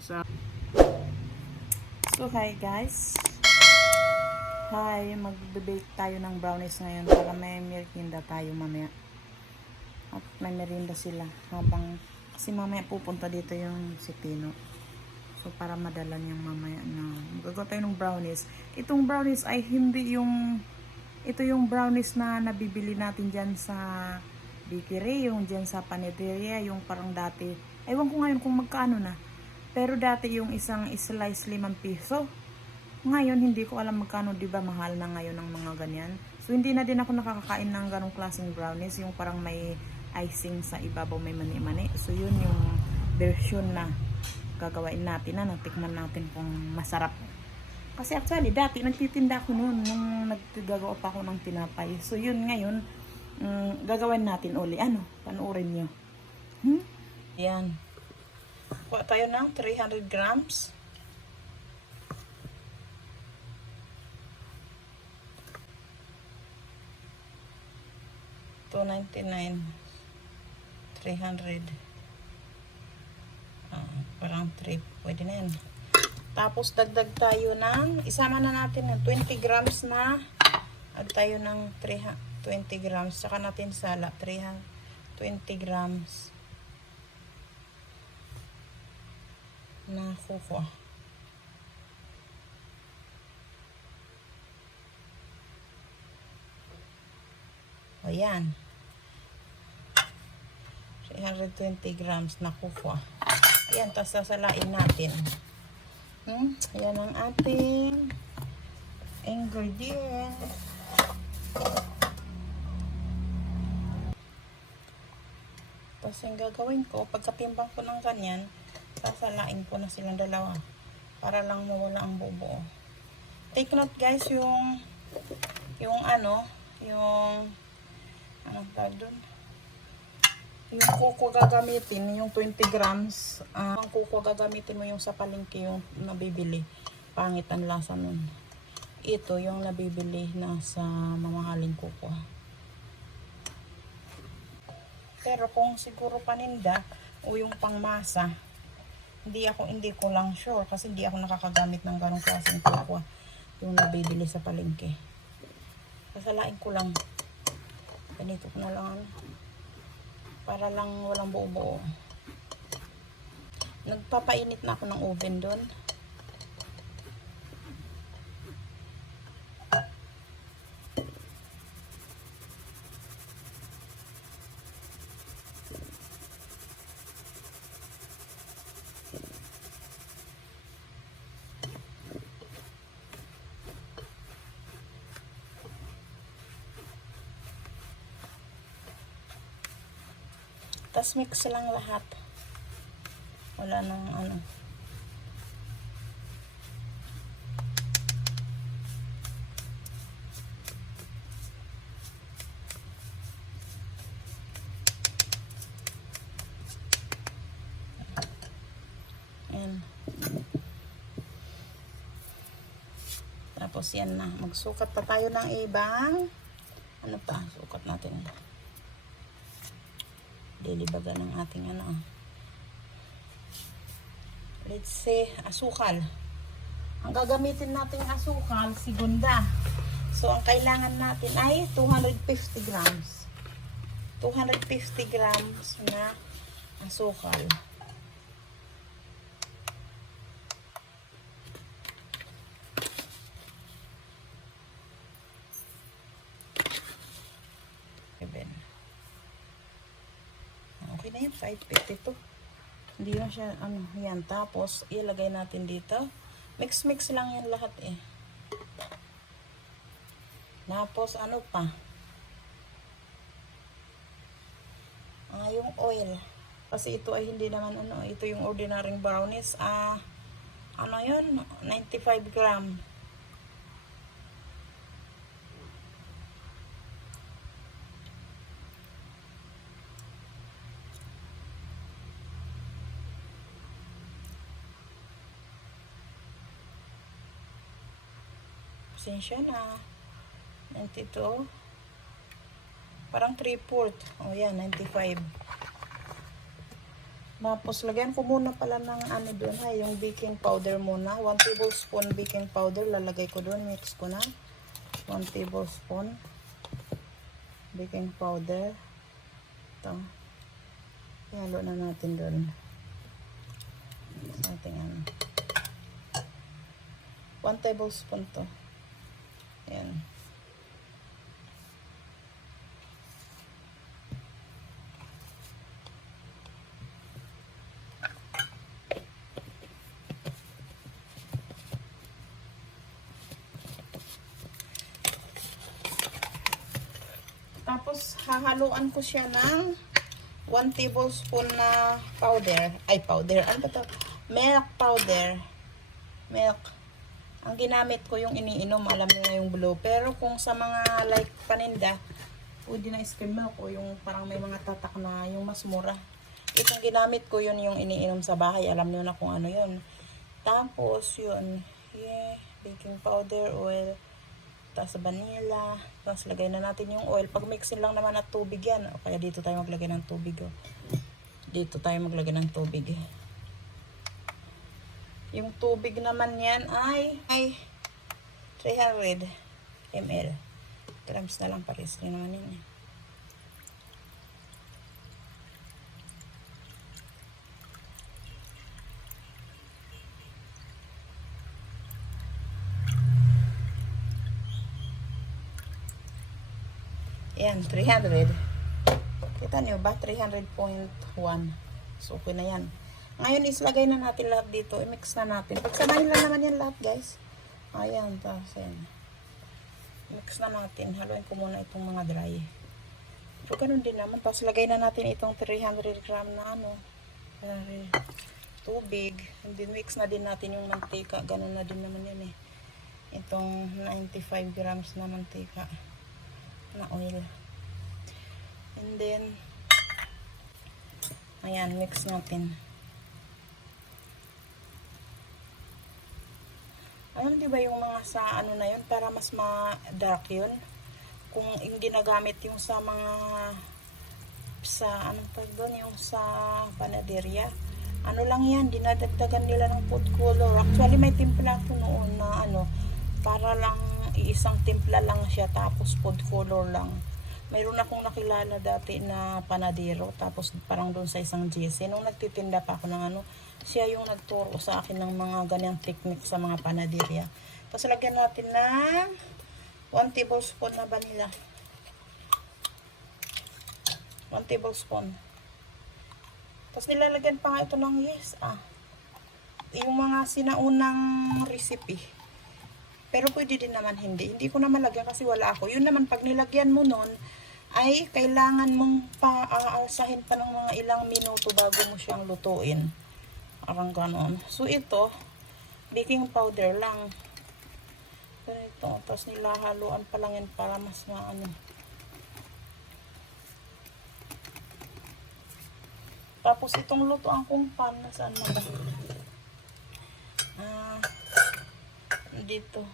So hi guys. Hi, magbe-bake tayo ng brownies ngayon para may merienda tayo mamaya. At may merienda sila habang kasi mamaya pupunta dito yung si Tino. So para madala niyang mamaya na magagawa tayo ng brownies. Itong brownies ay hindi yung ito yung brownies na nabibili natin diyan sa bakery, yung diyan sa panaderia, yung parang dati. Ewan ko ngayon kung magkano na. Pero dati yung isang slice 5 piso. Ngayon hindi ko alam magkano, 'di ba? Mahal na ngayon ng mga ganyan. So hindi na din ako nakakakain ng ganong klaseng brownies, yung parang may icing sa ibabaw, may mani-mani. So yun yung version na gagawain natin na natikman natin kung masarap. Kasi actually, dati nagtitinda ako noon nung naggagawa pa ako ng tinapay. So, yun ngayon, gagawin natin uli. Ano? Panuorin nyo. Yan. Kuha tayo ng 300 grams. $2.99. 300. Parang 3. Pwede na yan. Tapos dagdag tayo ng, isama na natin ng 20 grams na, add tayo ng 20 grams, saka natin sala, 20 grams na cocoa. O yan. 320 grams na cocoa. Ayan, tapos sasalain natin. Ayan ang ating ingredient. Tapos yung gagawin ko, pagkatimbang ko ng ganyan, sasalain ko na silang dalawa para lang mawala ang bubo. Take note guys, yung tawag dun? Yung coco gagamitin, yung 20 grams, ang coco gagamitin mo yung sa palengke, yung nabibili. Pangit ang lasa nun. Ito yung nabibili na sa mamahaling coco. Pero kung siguro paninda o yung pangmasa, hindi ko lang sure kasi hindi ako nakakagamit ng ganong klaseng coco yung nabibili sa palengke. Sasalain ko lang. Ganito ko na lang para lang walang buo-buo. Nagpapainit na ako ng oven doon. Tapos mix lang lahat. Wala nang ano. Ayan. Tapos yan na. Magsukat pa tayo ng ibang ano pa. Sukat natin. Dilibagan ng ating let's say asukal. Ang gagamitin nating asukal, segunda. So ang kailangan natin ay 250 grams 250 grams na asukal. Okay na yan, 552. Hindi na siya, yan. Tapos, ilagay natin dito. Mix lang yan lahat eh. Tapos, ano pa? Yung oil. Kasi ito ay hindi naman ito yung ordinary brownies. Yun? 95 gram. Pasensya na. 92. Parang 3/4. O yan, 95. Tapos, lagyan ko muna pala ng ano doon, yung baking powder muna. 1 tablespoon baking powder, lalagay ko doon. Mix ko na. 1 tablespoon baking powder. Ito. Ihalo na natin doon. Sa ating ano. 1 tablespoon to. Ayan. Tapos, hahaluan ko siya ng 1 tablespoon na powder. Ay, powder. Ano ba ito? Milk powder. Milk. Ang ginamit ko yung iniinom. Alam niyo na yung blue. Pero kung sa mga like paninda, pwede na skim milk o yung parang may mga tatak na yung mas mura. Itong ginamit ko yun yung iniinom sa bahay. Alam niyo na kung ano yun. Tapos, yun. Yeah, baking powder, oil. Tapos vanilla. Tapos lagay na natin yung oil. Pag mixin lang naman at tubig yan. O kaya dito tayo maglagay ng tubig. O. Dito tayo maglagay ng tubig. Yung tubig naman yan ay 300 ml. Grams na lang pares rin naman yun. Yan, 300. Kita nyo ba? 300.1. So, okay na yan. Ngayon, islagay na natin lahat dito. I-mix na natin. Pagsamahin lang naman yan lahat, guys. Ayan, tapos yan. Mix na natin. Haluin ko muna itong mga dry. So, ganun din naman. Tapos, lagay na natin itong 300 gram na ano. Tubig. And then, mix na din natin yung mantika. Ganun na din naman yan eh. Itong 95 grams na mantika na oil. And then, ayan, mix natin. Alam, di ba yung mga sa ano na yun, para mas ma-dark yun? Kung hindi nagamit yung sa mga, sa, anong tag doon, yung sa panaderia. Ano lang yan, dinadagdagan nila ng food color. Actually, may timpla ko noon na ano, para lang iisang timpla lang siya tapos food color lang. Mayroon akong nakilala dati na panadero tapos parang doon sa isang GC nung nagtitinda pa ako ng ano, siya yung nagturo sa akin ng mga ganyang technique sa mga panaderia. Tapos lagyan natin ng 1 tablespoon na vanilla. 1 tablespoon. Tapos nilalagyan pa nga ito ng yeast. Yung mga sinaunang recipe. Pero pwede din naman hindi. Hindi ko na malagyan kasi wala ako. Yun naman, pag nilagyan mo nun, ay kailangan mong aalsahin pa ng mga ilang minuto bago mo siyang lutuin. Parang ganon. So, ito, baking powder lang. Ganito. Tapos nilahaluan pa lang yan para mas maano. Tapos itong lutuan kong pan, nasaan na ba? Dito.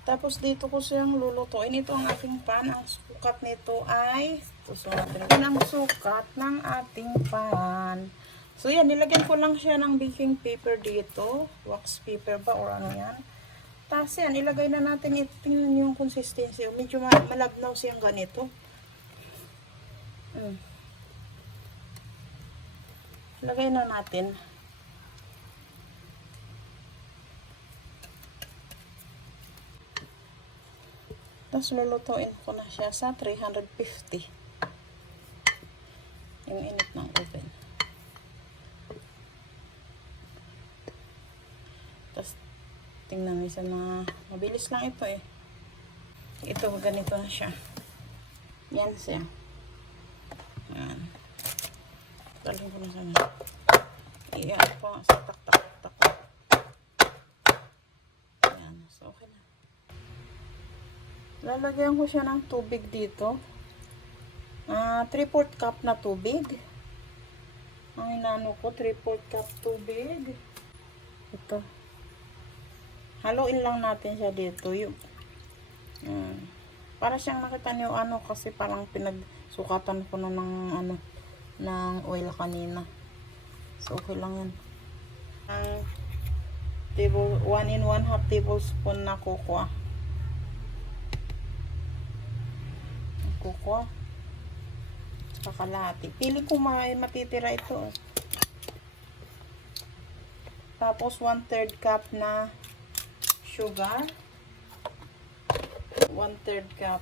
Tapos dito ko siyang lulutuin. Ito ang aking pan. Ang sukat nito ay susunatin natin ang sukat ng ating pan. So yan, nilagyan ko lang siya ng baking paper dito. Wax paper ba or ano yan. Tapos yan, ilagay na natin ito. Tingnan yung consistency. Medyo malabnaw siyang ganito. Ilagay na natin. Tapos lulutuin ko na siya sa 350. Yung init ng oven. Tapos tingnan nyo na mabilis lang ito eh. Ito ganito na siya. Yan siya. Yan. Talin ko na sana. Iyan ko sa tak-tak-tak. Yan. So okay na. Lalagyan ko siya ng tubig dito. 3/4 cup na tubig. Ang inano ko, 3/4 cup tubig. Ito. Haluin lang natin siya dito. Para siyang nakita niyo ano kasi parang Sukatan ko na ng ano, ng oil kanina. So, okay lang yan. Ang 1 and 1/2 tablespoon na cocoa. Cocoa. Kakalahati. Pili ko matitira ito. Tapos 1/3 cup na sugar. 1/3 cup.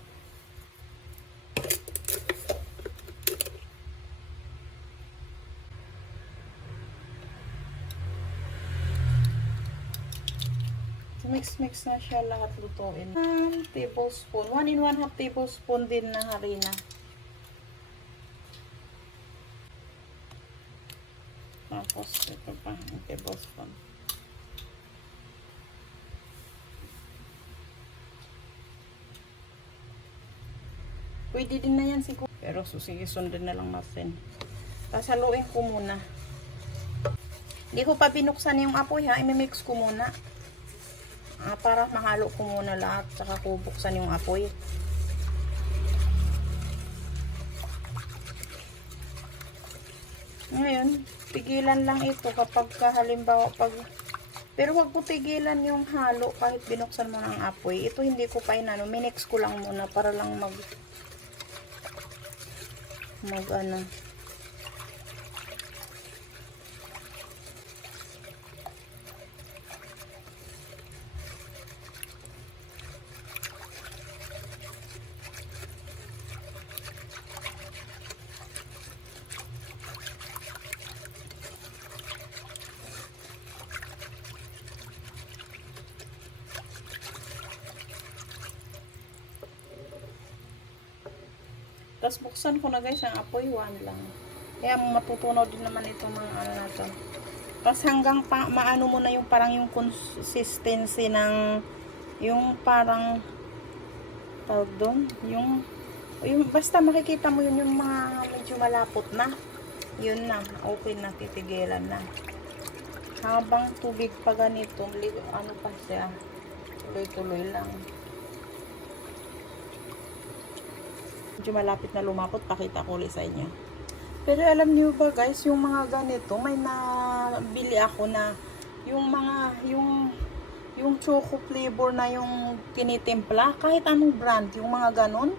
Mix na siya lahat, lutuin. 1 tablespoon. 1 and 1/2 tablespoon din na harina. Tapos ito pa, 1 tablespoon. Pwede din na yan siguro. Pero sige, sundan na lang natin. Tapos haluin ko muna. Hindi ko pa binuksan yung apoy ha. I-mix ko muna. Para mahalo ko muna lahat. Saka ko buksan yung apoy. Ngayon, tigilan lang ito kapag halimbawa pero wag mo tigilan yung halo kahit binuksan mo ng apoy. Ito hindi ko pa inano. Minix ko lang muna para lang mag ano. Tapos buksan ko na guys ang apoy, 1 lang. Kaya matutunaw din naman itong mga ano na to. Tapos hanggang maano mo na yung parang yung consistency ng yung parang tawag doon, yung basta makikita mo yun yung mga medyo malapot na. Yun na, okay na, titigilan na. Habang tubig pa ganito, ano pa siya, tuloy-tuloy lang. Medyo malapit na lumapot, pakita ko ulit sa inyo. Pero alam niyo ba guys, yung mga ganito, may nabili ako na yung mga, yung choco flavor na yung tinitimpla, kahit anong brand, yung mga ganon,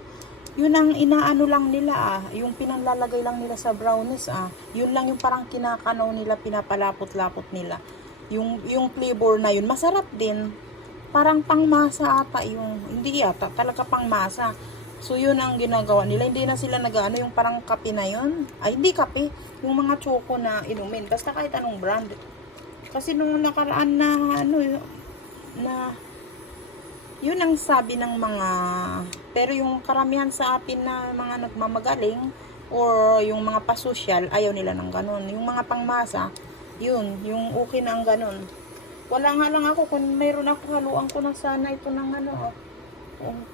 yun ang inaano lang nila yung pinanlalagay lang nila sa brownies yun lang yung parang kinakanaw nila, pinapalapot-lapot nila. Yung flavor na yun, masarap din. Parang pangmasa ata yung, hindi yata, talaga pangmasa. So, yun ang ginagawa nila. Hindi na sila nag-ano, yung parang kape na yun. Ay, hindi kape. Yung mga choco na inumin. Basta kahit anong brand. Kasi nung nakaraan na, ano, na, yun ang sabi ng mga, pero yung karamihan sa atin na mga nagmamagaling, or yung mga pasosyal, ayaw nila ng ganun. Yung mga pangmasa, yun, yung okay na ang ganun. Wala nga lang ako, kung mayroon ako, haluan ko na sana ito ng ano,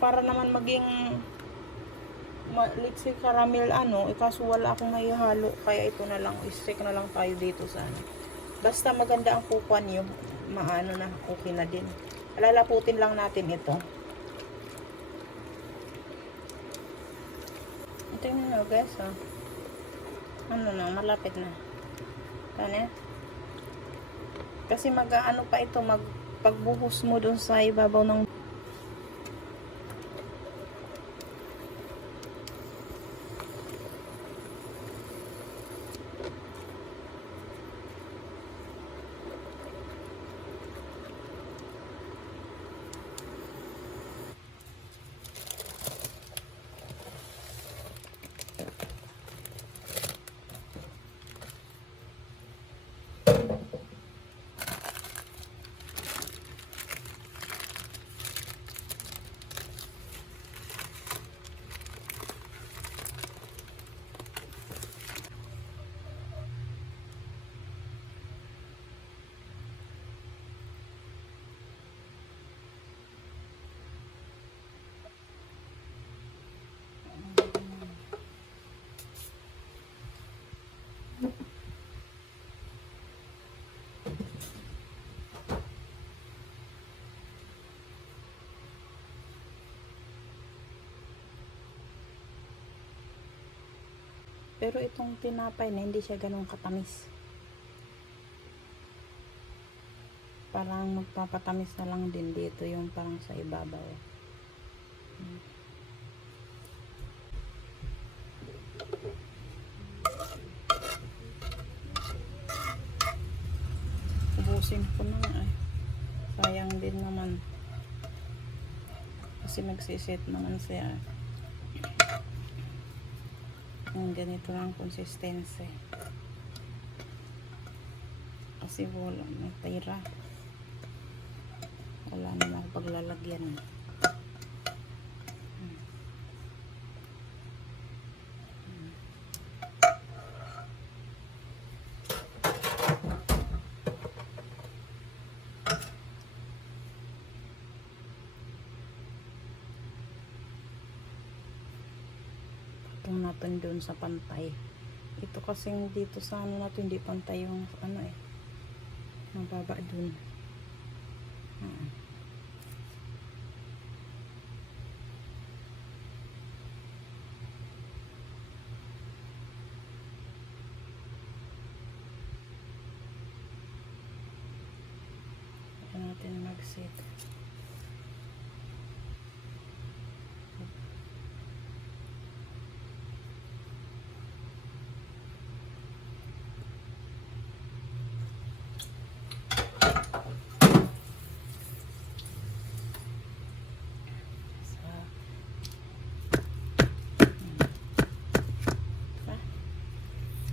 para naman maging litsi caramel kaso wala akong maihalo, kaya ito na lang, stick na lang tayo dito sana. Basta maganda ang kukuha niyo, maano na, okay na din. Lalaputin lang natin ito. Tingnan nyo guys ano na, malapit na. Ano? Kasi mag-ano pa ito, pagbuhos mo dun sa ibabaw ng Pero itong tinapay na hindi siya ganun katamis. Parang magpapatamis na lang din dito yung parang sa ibabaw. Ubusin ko na nga eh. Sayang din naman. Kasi nagsiset naman siya. Ganito lang consistency. Kasi wala, may tira. Wala naman ako paglalagyan. Patong natin doon sa pantay. Ito kasing dito sa ano natin hindi pantay yung ano eh. Mababa doon. Natin mag-set.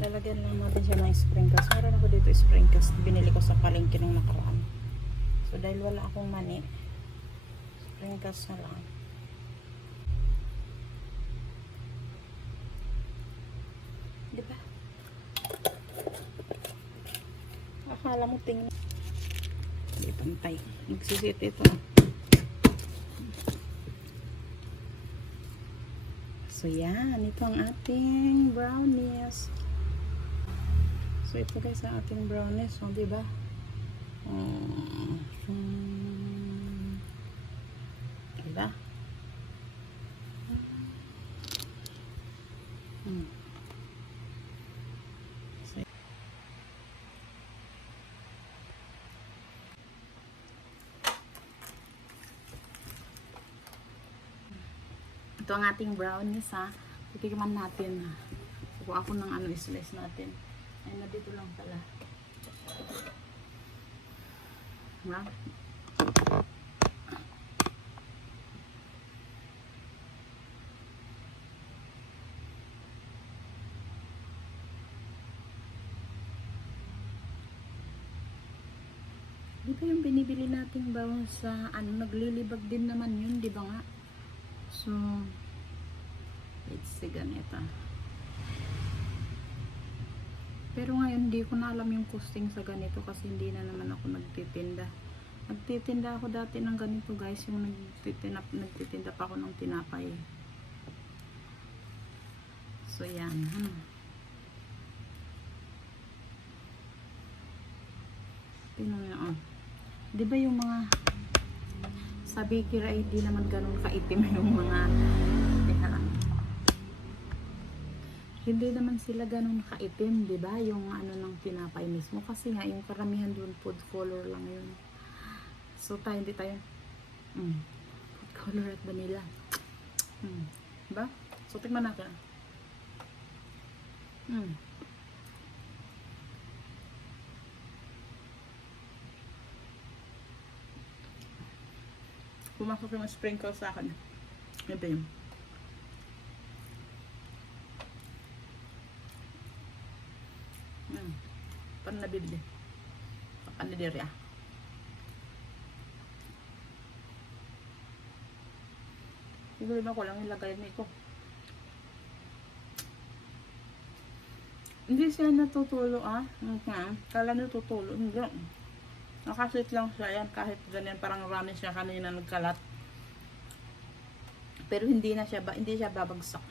Lalagyan lang natin siya ng sprinkles. Meron ako dito sprinkles. Binili ko sa palengke nung nakaraan. So, dahil wala akong mani, sprinkles na lang. Diba? Akala mo tingnan. Hindi pantay. Magsisit ito. So, yan. Ito ang ating brownies. So, ito guys ang ating brownies. So, diba? Diba? So, ito ang ating brownies ha. Titikman natin ha. Kukuha ako ng ano slice natin. Ay na dito lang pala. Ha? Di ba yung binibili nating bawang sa ano, naglilibag din naman yun, di ba nga? So, let's see ganito. Pero ngayon, hindi ko na alam yung costing sa ganito kasi hindi na naman ako nagtitinda. Nagtitinda ako dati ng ganito guys, yung nagtitinda pa ako ng tinapay. So, yan. Tingnan nyo, oh. Di ba yung mga sa bakery ay di naman ganun kaitim yung mga hindi naman sila ganun kaitim, di ba? Yung ano ng tinapay mismo kasi nga yung karamihan doon food color lang yun. So tayo hindi tayo food color at vanilla. Diba? So tikman natin. Pumasok yung sprinkles sa akin. Ito yun. Pan nabibili. Paniderya. Siguro ko lang ilagay nito. Hindi siya natutulo Kala natutulo. Hindi. Nakasit lang siya yan kahit ganyan parang rami siya kanina nagkalat. Pero hindi siya babagsak.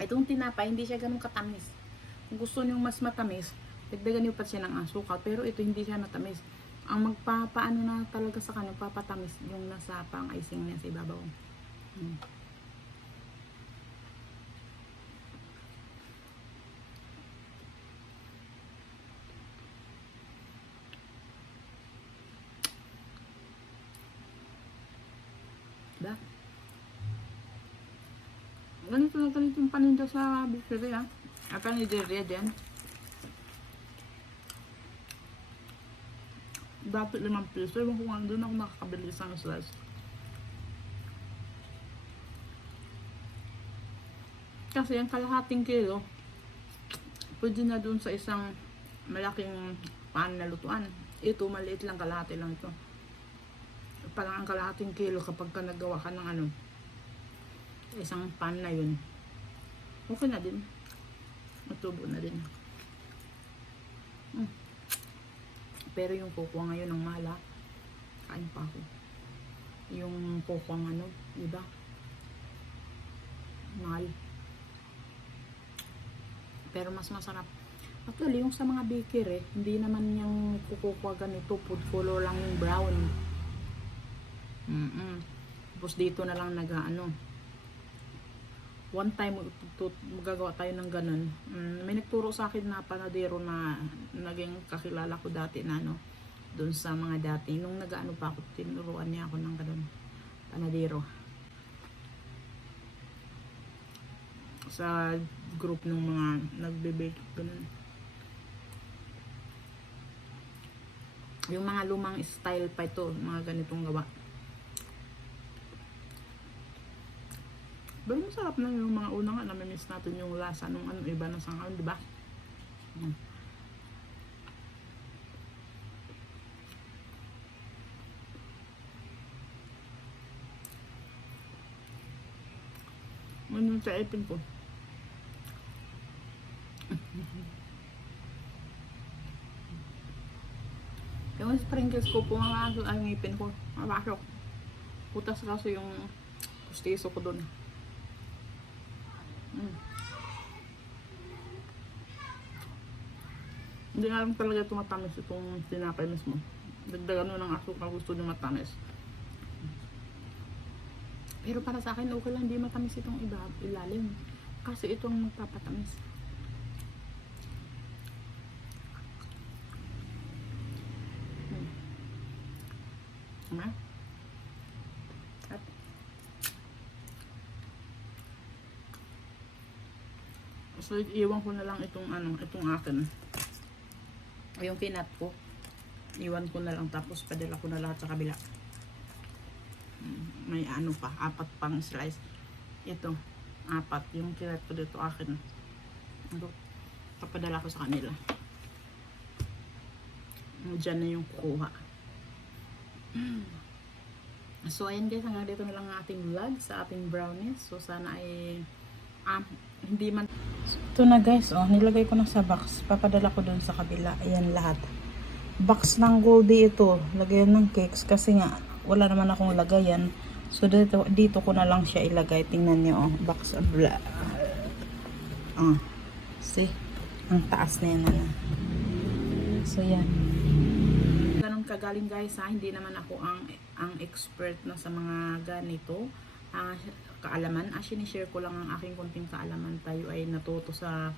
Itong tinapay hindi siya ganun katamis. Kung gusto niyo mas matamis, dagdagan niyo pa siya ng asukal, pero ito hindi siya matamis. Ang magpapaano na talaga sa kanya, papatamis yung nasa pang icing niya sa ibabaw. Ganito na ganito yung paninda sa bakery ha. At paniderya din. Dati 5 piso. Ewan ko nga doon ako nakakabili isang slice. Kasi yung kalahating kilo, pwede na doon sa isang malaking pan na lutuan. Ito, maliit lang, kalahati lang ito. Parang ang kalahating kilo kapag ka nagawa ka ng ano, isang pan na yun, okay na din. Matubo na din. Pero yung cocoa ngayon ang mahal ha. Kain pa ako. Yung cocoa ano, diba? Mahal. Pero mas masarap. Actually, yung sa mga bakery, hindi naman yung kukuha ganito, food color lang yung brown. Tapos dito na lang nag-ano. One time, magagawa tayo ng ganun. May nagturo sa akin na panadero na naging kakilala ko dati na ano, doon sa mga dati. Nung nag-ano pa ako, tinuruan niya ako ng ganun. Panadero. Sa group ng mga nagbe-bake ganun. Yung mga lumang style pa ito, mga ganitong gawa. Pero masarap na yung mga una nga, namimiss natin yung lasa nung ano, iba na sangaw, di ba? Ano yung taipin ko? Yung sprinkles ko, pumangasok ang ngipin ko. Mapasok. Putas kaso yung pustiso ko dun. Hindi nga lang talaga tumatamis itong tinapay mismo. Dagdagan mo ng asukal, gusto nyo matamis. Pero para sa akin, okay lang, hindi matamis itong ilalim. Kasi itong magpapatamis. At so, iwan ko na lang itong ano, itong akin. Yung kinat ko. Iwan ko na lang, tapos padala ko na lahat sa kabila. May ano pa, 4 pang slice. Ito, 4. Yung kinat ko dito akin. Ito, papadala ko sa kanila. Diyan na yung kukuha. So ayan guys, hanggang dito na lang ang ating vlog sa ating brownies. So sana ay hindi man. So, ito na guys, oh, nilagay ko na sa box. Papadala ko dun sa kabila. Ayan lahat. Box ng Goldie ito. Lagayan ng cakes kasi nga wala naman akong lagayan. So dito ko na lang siya ilagay. Tingnan niyo, oh, box of see, ang taas na yan. So yan. Ganun kagaling guys ha. Hindi naman ako ang expert na sa mga ganito. Kaalaman. Sinishare ko lang ang aking konting kaalaman. Tayo ay natuto sa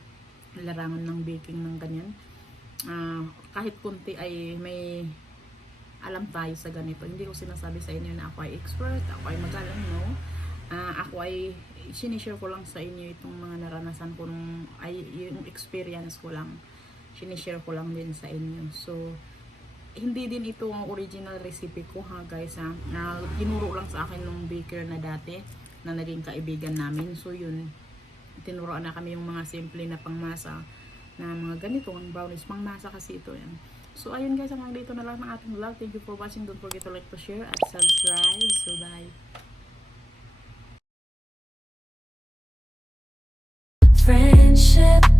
larangan ng baking ng ganyan. Kahit konti ay may alam tayo sa ganito. Hindi ko sinasabi sa inyo na ako ay expert, ako ay magaling, no? Ako ay sinishare ko lang sa inyo itong mga naranasan ko nung ay yung experience ko lang. Sinishare ko lang din sa inyo. So hindi din ito ang original recipe ko ha guys ha. Tinuro lang sa akin nung baker na dati na naging kaibigan namin. So yun, tinuruan na kami yung mga simple na pangmasa na mga ganito, ang brownies, pangmasa kasi ito yan. So ayun guys, hanggang dito na lang ng ating vlog. Thank you for watching. Don't forget to like, to share, at subscribe. So bye. Friendship